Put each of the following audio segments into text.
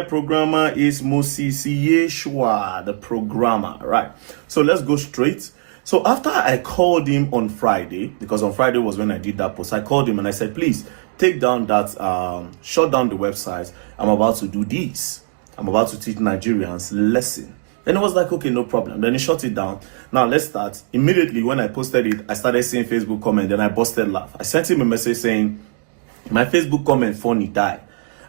my programmer is Moses Yeshua, the programmer, right? So let's go straight. So after I called him on Friday, because on Friday was when I did that post, I called him and I said, please take down that, shut down the website. I'm about to do this. I'm about to teach Nigerians lesson. Then it was like, okay, no problem. Then he shut it down. Now let's start. Immediately when I posted it, I started seeing Facebook comment. Then I busted laugh. I sent him a message saying, my Facebook comment funny die.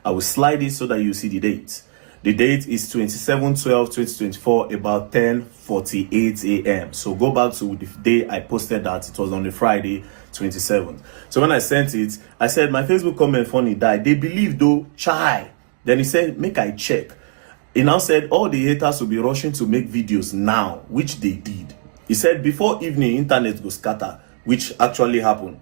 I will slide it so that you see the date. The date is 27/12/2024, about 10:48 a.m. So go back to the day I posted that. It was on the Friday, 27th. So when I sent it, I said, my Facebook comment funny died. They believe though, chai. Then he said, make I check. He now said, all the haters will be rushing to make videos now, which they did. He said, before evening, internet go scatter, which actually happened.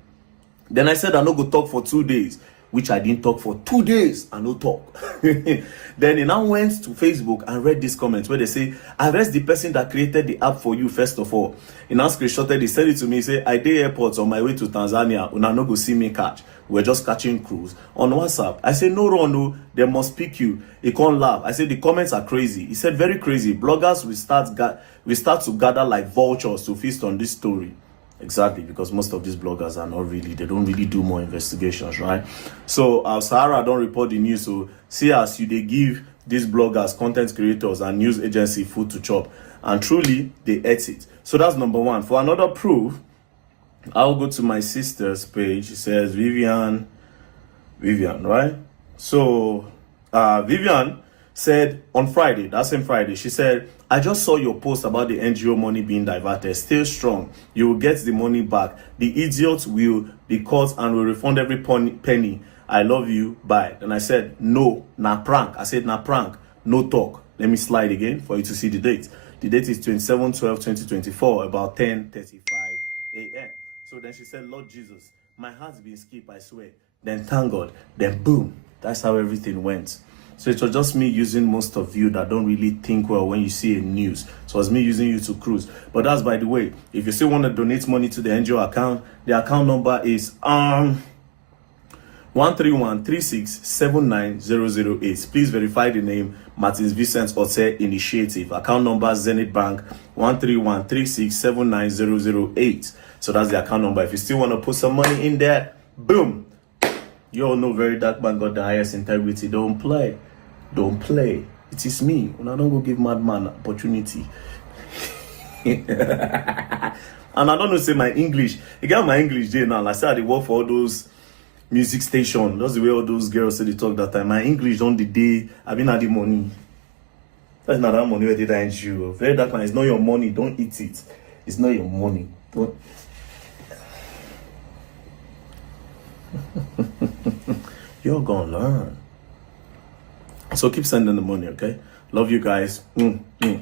Then I said, I no go talk for 2 days, which I didn't talk for 2 days. I no talk. Then he now went to Facebook and read this comment where they say, arrest the person that created the app for you first of all. He now screenshotted, he said it to me, he said, I did airports on my way to Tanzania, una no go see me catch. We're just catching crews on WhatsApp. I said, no, no, they must pick you. He can't laugh. I said, the comments are crazy. He said, very crazy. Bloggers will start to gather like vultures to feast on this story. Exactly, because most of these bloggers are not really, they don't really do more investigations, right? So Sahara don't report the news. So see as they give these bloggers, content creators and news agency food to chop, and truly they ate it. So that's number one. For another proof, I'll go to my sister's page. It says Vivian, right? So Vivian said on Friday, that same Friday, she said, I just saw your post about the NGO money being diverted. Stay strong. You will get the money back. The idiot will be caught and will refund every penny. I love you. Bye. And I said, no, na prank. I said, na prank. No talk. Let me slide again for you to see the date. The date is 27/12/2024, about 10:35 a.m. So then she said, Lord Jesus, my heart's been skipped, I swear. Then thank God. Then boom. That's how everything went. So it was just me using most of you that don't really think well when you see a news. So it was me using you to cruise. But that's by the way. If you still want to donate money to the NGO account, the account number is 13136790008. Please verify the name Martins Vincent Ote Initiative. Account number Zenith Bank 13136790008. So that's the account number. If you still want to put some money in there, boom. You all know Very Dark Man got the highest integrity. Don't play. Don't play. It is me. When I don't go give madman opportunity. And I don't know say my English. You got my English there now. Like I said, I work for all those music stations. That's the way all those girls say they talk that time. My English on the day. I've been had the money. That's not that money where they didn't you. Very Dark Man, it's not your money. Don't eat it. It's not your money. Don't. You're gonna learn. So keep sending the money, okay? Love you guys. To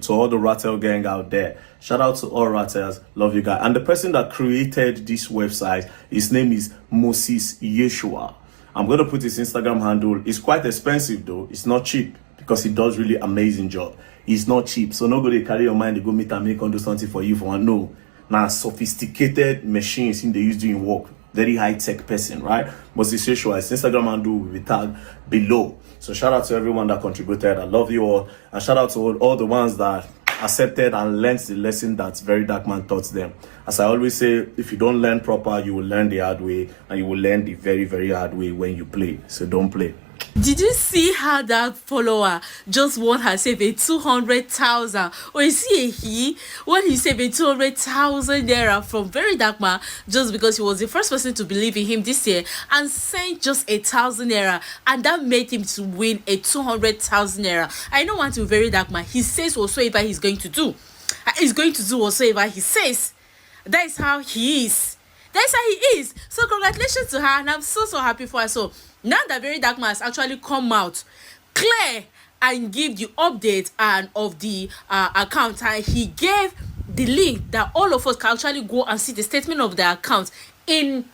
all the Rattel gang out there. Shout out to all Rattels. Love you guys. And the person that created this website, his name is Moses Yeshua. I'm going to put his Instagram handle. It's quite expensive though. It's not cheap because he does really amazing job. It's not cheap. So not go to carry your mind to go meet and make and do something for you for one. No. Now sophisticated machines in they use doing work. Very high-tech person, right? Moses Yeshua, his Instagram handle will be tagged below. So shout out to everyone that contributed. I love you all. And shout out to all the ones that accepted and learned the lesson that Very Dark Man taught them. As I always say, if you don't learn proper, you will learn the hard way. And you will learn the very, very hard way when you play. So don't play. Did you see how that follower just won herself a 200,000? Or is he a he? When he saved a 200,000 naira from Very Dark Man just because he was the first person to believe in him this year and sent just 1,000 naira, and that made him to win a 200,000 naira. I know one thing with Very Dark Man. He says whatsoever he's going to do. He's going to do whatsoever he says. That is how he is. That's how he is. So congratulations to her, and I'm so happy for her. So now that Very Dark Man has actually come out clear and give the update and of the account, and he gave the link that all of us can actually go and see the statement of the account in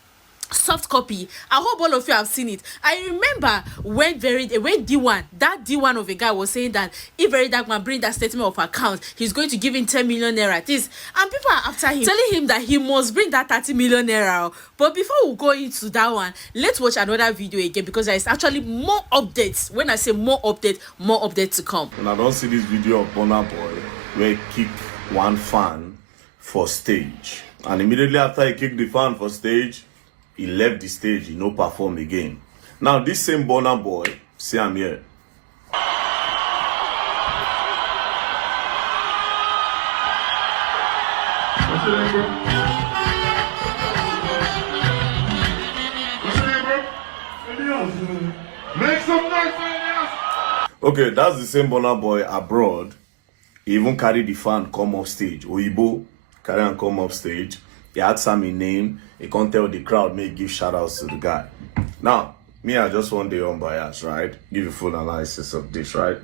soft copy. I hope all of you have seen it. I remember when Deone of a guy was saying that if Very Dark Man bring that statement of account, he's going to give him 10 million naira. This, and people are after him, telling him that he must bring that 30 million naira. But before we go into that one, let's watch another video again, because there is actually more updates. When I say more updates to come. And I don't see this video of Burna Boy where he kick one fan for stage, and immediately after he kicked the fan for stage, he left the stage, he no perform again. Now this same Burna Boy, see I'm here. Make some noise. Okay, that's the same Burna Boy abroad. He even carried the fan come off stage. Oyibo carry and come off stage. He asked him a name. He can't tell the crowd, may give shout outs to the guy. Now, me, I just want the unbiased, right? Give you full analysis of this, right?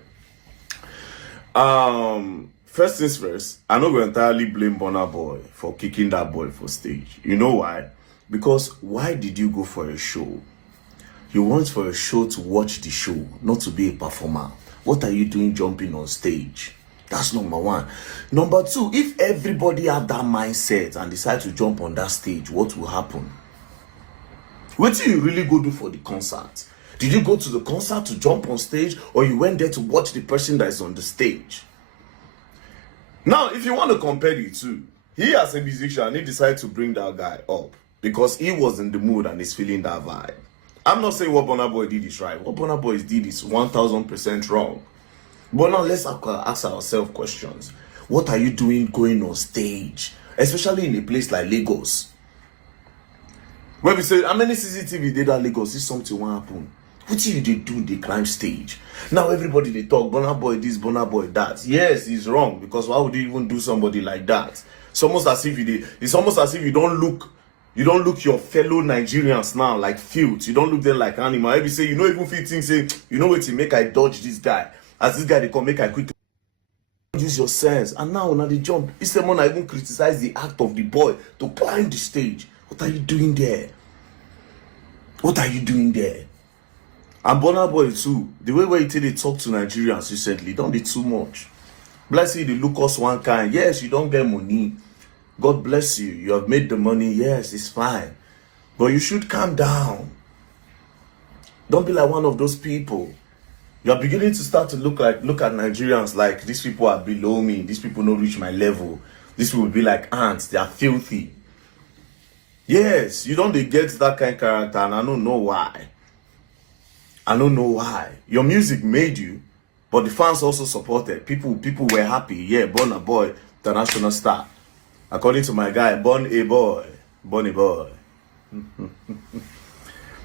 First things first, I'm not going to entirely blame Burna Boy for kicking that boy for stage. You know why? Because why did you go for a show? You went for a show to watch the show, not to be a performer. What are you doing jumping on stage? That's number one. Number two, if everybody have that mindset and decide to jump on that stage, what will happen? What do you really go do for the concert? Did you go to the concert to jump on stage, or you went there to watch the person that is on the stage? Now, if you want to compare the two, he as a musician, he decided to bring that guy up because he was in the mood and is feeling that vibe. I'm not saying what Burna Boy did is right. What Burna Boy did is 1000% wrong. But now let's ask ourselves questions. What are you doing going on stage? Especially in a place like Lagos. When we say, how many CCTV did at Lagos? This something will happen. What do you do? They climb stage. Now everybody they talk, Burna Boy this, Burna Boy that. Yes, he's wrong, because why would you even do somebody like that? It's almost as if you don't look your fellow Nigerians now like filth. You don't look them like animal. Every say, you know, even feel things say, you know what to make I dodge this guy. As this guy they come make I quickly use your sense. And now they jump. It's the one I even criticize the act of the boy to climb the stage. What are you doing there? What are you doing there? And Burna Boy too, the way they talk to Nigerians recently, don't be too much. Bless you, they look us one kind. Yes, you don't get money. God bless you. You have made the money. Yes, it's fine. But you should calm down. Don't be like one of those people. You are beginning to start to look at Nigerians like these people are below me. These people don't reach my level. These people will be like ants. They are filthy. Yes, you don't get that kind of character, and I don't know why. I don't know why. Your music made you, but the fans also supported. People were happy. Yeah, Burna Boy, the national star. According to my guy, Bunny Boy.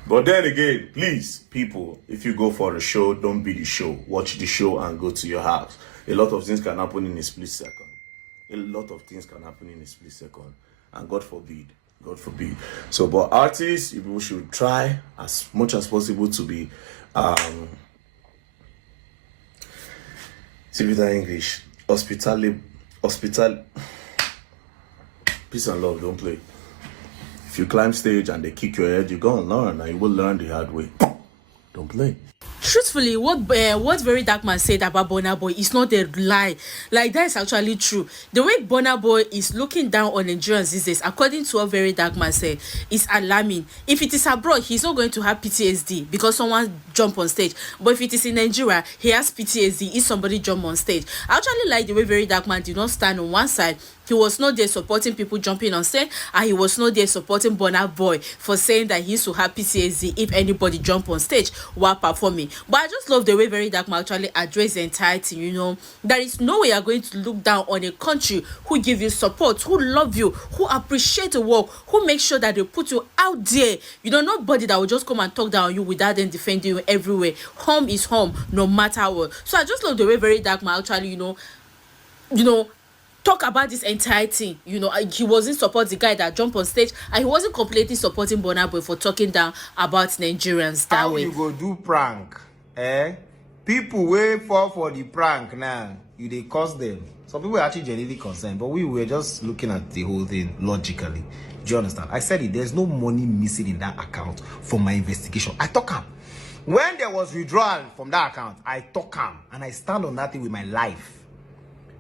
But then again, please, people, if you go for a show, don't be the show. Watch the show and go to your house. A lot of things can happen in a split second. A lot of things can happen in a split second. And God forbid. So, but artists, you should try as much as possible to be, see with English, hospital, peace and love, don't play. If you climb stage and they kick your head, you're going to learn, and you will learn the hard way. Don't play. Truthfully, what Very Dark Man said about Burna Boy is not a lie. Like, that is actually true. The way Burna Boy is looking down on Nigerians these days, according to what Very Dark Man said, is alarming. If it is abroad, he's not going to have PTSD because someone jumped on stage. But if it is in Nigeria, he has PTSD if somebody jump on stage. I actually like the way Very Dark Man did not stand on one side. He was not there supporting people jumping on stage, and he was not there supporting Burna Boy for saying that he used to have PTSD if anybody jump on stage while performing. But I just love the way Very Dark Man actually addressed the entire thing. You know, there is no way you're going to look down on a country who give you support, who love you, who appreciate the work, who make sure that they put you out there. You know, nobody that will just come and talk down on you without them defending you everywhere. Home is home, no matter what. So I just love the way Very Dark Man actually, you know, talk about this entire thing. You know, he wasn't support the guy that jumped on stage, and he wasn't completely supporting Burna Boy for talking down about Nigerians that How way. you go do prank, people will fall for the prank now. You they cause them. Some people are actually genuinely concerned, but we were just looking at the whole thing logically. Do you understand? I said it. There's no money missing in that account from my investigation. I talk am. When there was withdrawal from that account, I talk am and I stand on that thing with my life.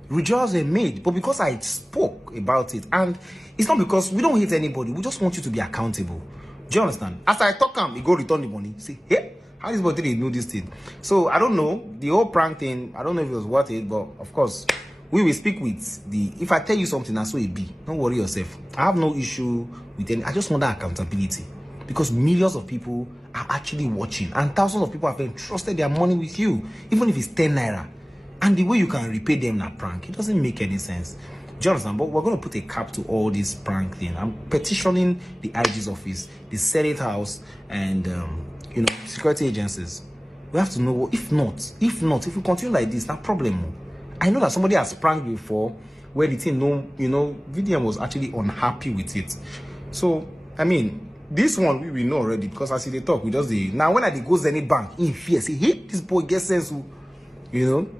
Withdrawals were made, but because I spoke about it, and it's not because we don't hate anybody, we just want you to be accountable. Do you understand? As I talk am, he go return the money. Say, hey, how this body they know this thing? So I don't know the whole prank thing. I don't know if it was worth it, but of course we will speak with the. If I tell you something, that's so it be. Don't worry yourself. I have no issue with any. I just want that accountability because millions of people are actually watching, and thousands of people have entrusted their money with you, even if it's 10 naira. And the way you can repay them in a prank, it doesn't make any sense. Do you understand? But we're going to put a cap to all this prank thing. I'm petitioning the IG's office, the Senate House, and security agencies. We have to know. If we continue like this, that problem. I know that somebody has pranked before, where the thing, VDM was actually unhappy with it. So I mean, this one we know already because as they talk, we just now when I go to any bank in fear, say, hey, this boy gets sense, you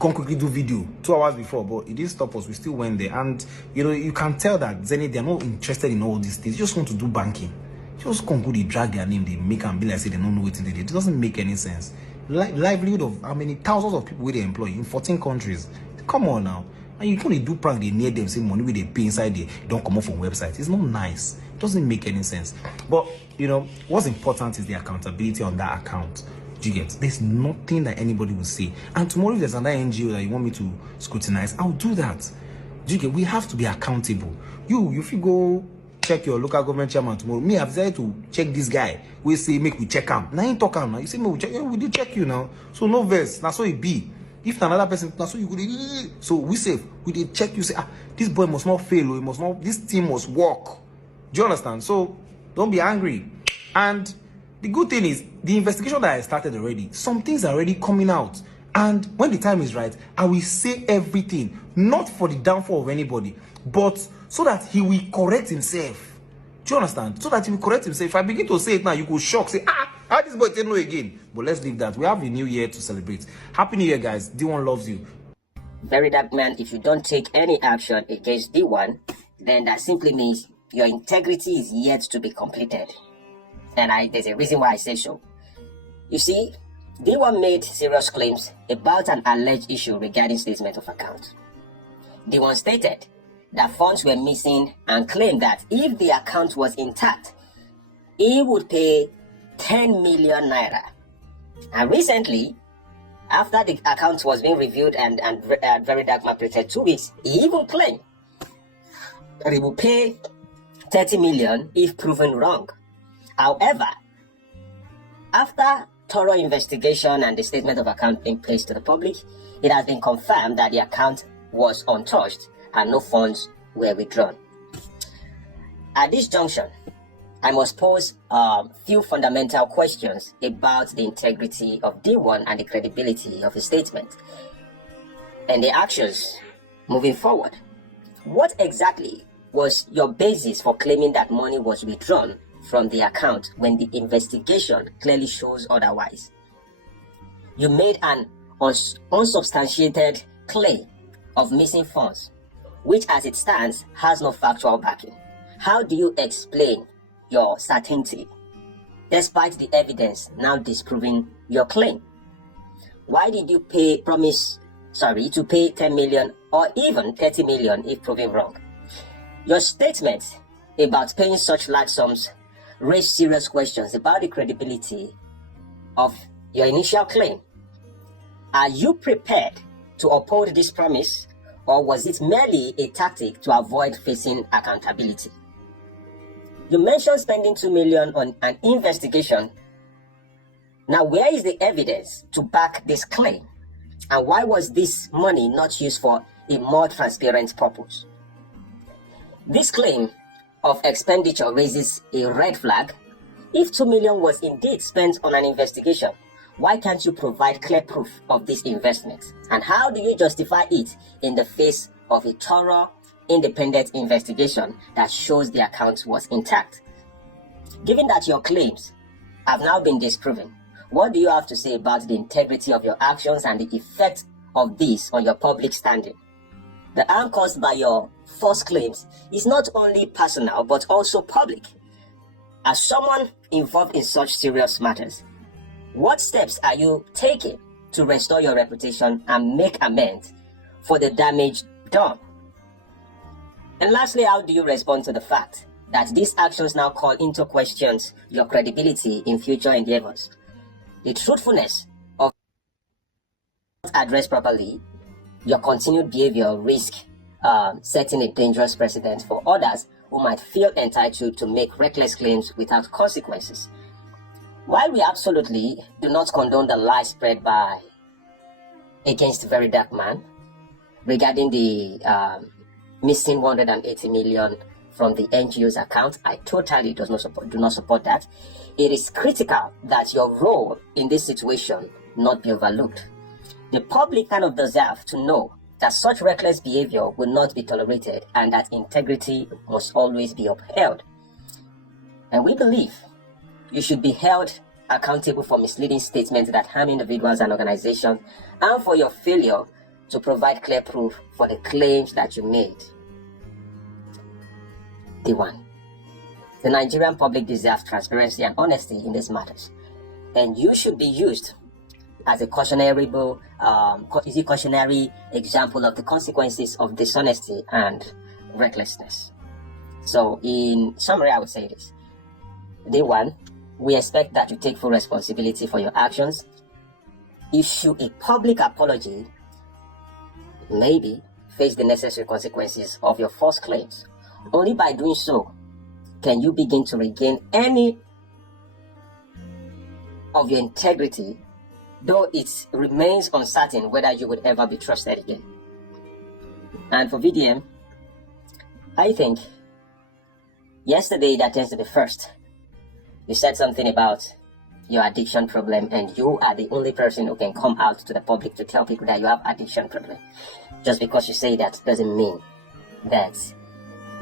can't quickly do video 2 hours before, but it didn't stop us. We still went there, and you can tell that Zenith, they're not interested in all these things. They just want to do banking. Just come go, they drag their name, they make and be like say they don't know what they did. It doesn't make any sense. Livelihood of how many thousands of people they employ in 14 countries. Come on now. And you can't do prank, they near them, say money with they pay inside there, don't come off from websites. It's not nice. It doesn't make any sense. But what's important is the accountability on that account. Do you get? There's nothing that anybody will say. And tomorrow if there's another NGO that you want me to scrutinize, I'll do that. Do you get? We have to be accountable. If you go check your local government chairman tomorrow, me I've decided to check this guy. We say make we check him. Now you talk him now. You say me we check. Yeah, we did check you now. So no verse. Now so it be. If another person, now so you go. So we say we did check you. Say this boy must not fail. He must not. This team must work. Do you understand? So don't be angry. And the good thing is, the investigation that I started already, some things are already coming out. And when the time is right, I will say everything. Not for the downfall of anybody, but so that he will correct himself. Do you understand? So that he will correct himself. If I begin to say it now, you go shock. Say, how this boy tell no again? But let's leave that. We have a new year to celebrate. Happy New Year, guys. Deone loves you. Very dark man, if you don't take any action against Deone, then that simply means your integrity is yet to be completed. And there's a reason why I say so. You see, Deone made serious claims about an alleged issue regarding statement of account. Deone stated that funds were missing and claimed that if the account was intact, he would pay 10 million naira. And recently, after the account was being reviewed and Very Dark Man predicted 2 weeks, he even claimed that he will pay 30 million if proven wrong. However, after thorough investigation and the statement of account being placed to the public, it has been confirmed that the account was untouched and no funds were withdrawn. At this junction, I must pose a few fundamental questions about the integrity of Deone and the credibility of his statement and the actions moving forward. What exactly was your basis for claiming that money was withdrawn from the account when the investigation clearly shows otherwise? You made an unsubstantiated claim of missing funds, which as it stands has no factual backing. How do you explain your certainty despite the evidence now disproving your claim? Why did you promise to pay 10 million or even 30 million if proven wrong? Your statement about paying such large sums raise serious questions about the credibility of your initial claim. Are you prepared to uphold this promise, or was it merely a tactic to avoid facing accountability? You mentioned spending 2 million on an investigation. Now, where is the evidence to back this claim? And why was this money not used for a more transparent purpose? This claim of expenditure raises a red flag. If 2 million was indeed spent on an investigation, why can't you provide clear proof of this investment? And how do you justify it in the face of a thorough, independent investigation that shows the account was intact? Given that your claims have now been disproven, What do you have to say about the integrity of your actions and the effect of this on your public standing? The harm caused by your false claims is not only personal but also public. As someone involved in such serious matters, what steps are you taking to restore your reputation and make amends for the damage done? And lastly, how do you respond to the fact that these actions now call into question your credibility in future endeavors? The truthfulness of addressed properly, your continued behavior risk setting a dangerous precedent for others who might feel entitled to make reckless claims without consequences. While we absolutely do not condone the lies spread against the very dark man regarding the missing 180 million from the NGO's account, I totally do not support that. It is critical that your role in this situation not be overlooked. The public kind of deserve to know that such reckless behavior will not be tolerated and that integrity must always be upheld. And we believe you should be held accountable for misleading statements that harm individuals and organizations and for your failure to provide clear proof for the claims that you made. Deone. The Nigerian public deserves transparency and honesty in these matters, and you should be used as a cautionary example of the consequences of dishonesty and recklessness. So in summary, I would say this. Deone, we expect that you take full responsibility for your actions, issue a public apology, maybe face the necessary consequences of your false claims. Only by doing so can you begin to regain any of your integrity, though it remains uncertain whether you would ever be trusted again. And for VDM, I think yesterday that tends to be first. You said something about your addiction problem, and you are the only person who can come out to the public to tell people that you have addiction problem. Just because you say that doesn't mean that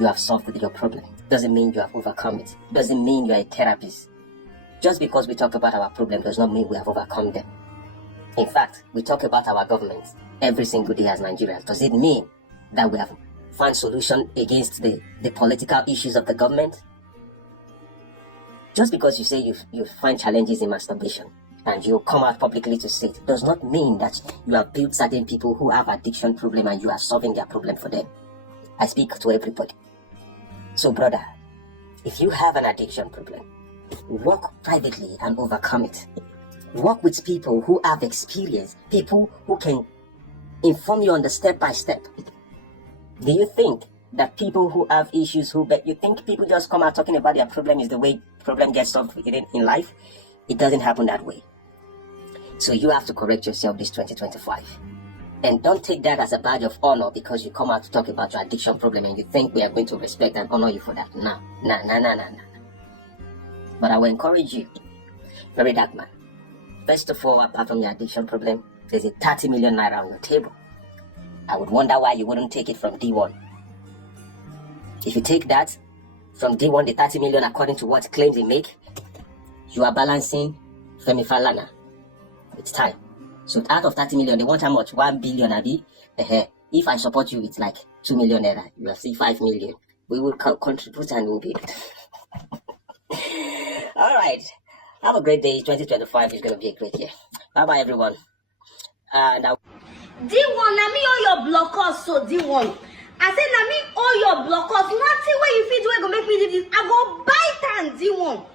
you have solved your problem. Doesn't mean you have overcome it. Doesn't mean you are a therapist. Just because we talk about our problem does not mean we have overcome them. In fact, we talk about our government every single day as Nigerians. Does it mean that we have found solution against the political issues of the government? Just because you say you find challenges in masturbation and you come out publicly to say it does not mean that you have built certain people who have addiction problem and you are solving their problem for them. I speak to everybody. So brother, if you have an addiction problem, work privately and overcome it. Work with people who have experience, people who can inform you on the step by step. Do you think that people who have issues, you think people just come out talking about their problem is the way problem gets solved in life? It doesn't happen that way. So you have to correct yourself this 2025. And don't take that as a badge of honor because you come out to talk about your addiction problem and you think we are going to respect and honor you for that. Nah. But I will encourage you, very dark man. First of all, apart from your addiction problem, there's a 30 million naira on your table. I would wonder why you wouldn't take it from Deone. If you take that from Deone, the 30 million according to what claims they make, you are balancing Femi Falana. It's time. So out of 30 million, they want how much? 1 billion, Abi. If I support you, it's like 2 million naira. You will see 5 million. We will contribute and we'll be. All right. Have a great day. 2025 is going to be a great year. Bye-bye, everyone. Now. Deone, na me all your blockers, so Deone. I said, na me all your blockers. Nothing where you feel go make me do this. I go bite and Deone.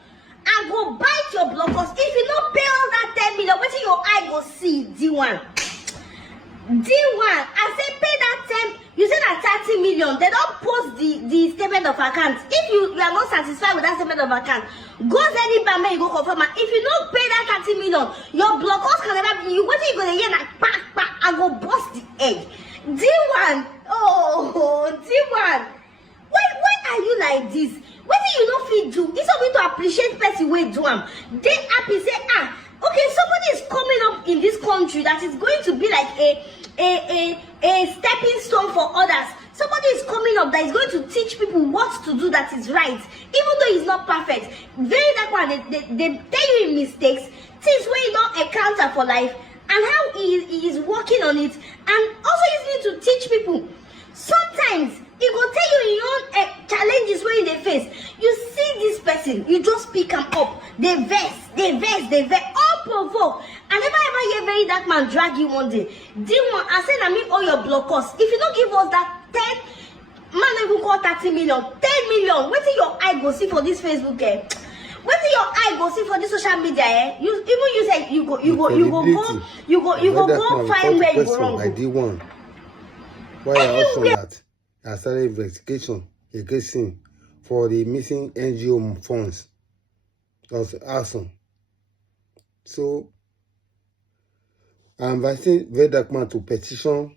I go bite your blockers. If you don't pay all that 10 million, what your eye go see, Deone? Deone, I said pay that 10. You said that 30 million. They don't post the statement of account. If you are not satisfied with that statement of account, go any bank you go confirm. If you don't pay that 30 million, your blockers can never be. What you gonna hear like pack? I go bust the egg. Deone, oh Deone, why are you like this? What do you not feel do? It's something to appreciate person wey do am. They happy say okay, somebody is coming up in this country that is going to be like a stepping stone for others. Somebody is coming up that is going to teach people what to do that is right, even though he's not perfect. Very that one, they tell you mistakes, things where you don't encounter for life, and how he is working on it, and also using it to teach people. Sometimes he go tell you your own challenges where in the face. You see this person, you just pick him up. They vex, all provoke. I never ever hear very dark man drag you one day. Deone, I said I mean all your blockers. If you don't give us that 10, man even call 30 million, 10 million. Wait till your eye go see for this Facebook Wait till your eye go see for this social media You even you say you go find where you go wrong. I did one. Why I also that I started investigation against him for the missing NGO funds. That's awesome. So I'm inviting very dark man to petition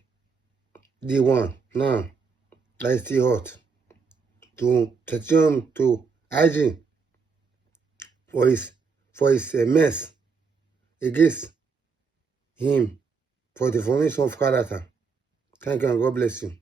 Deone now. That is still hot. To petition to IG for his mess against him for the formation of character. Thank you and God bless you.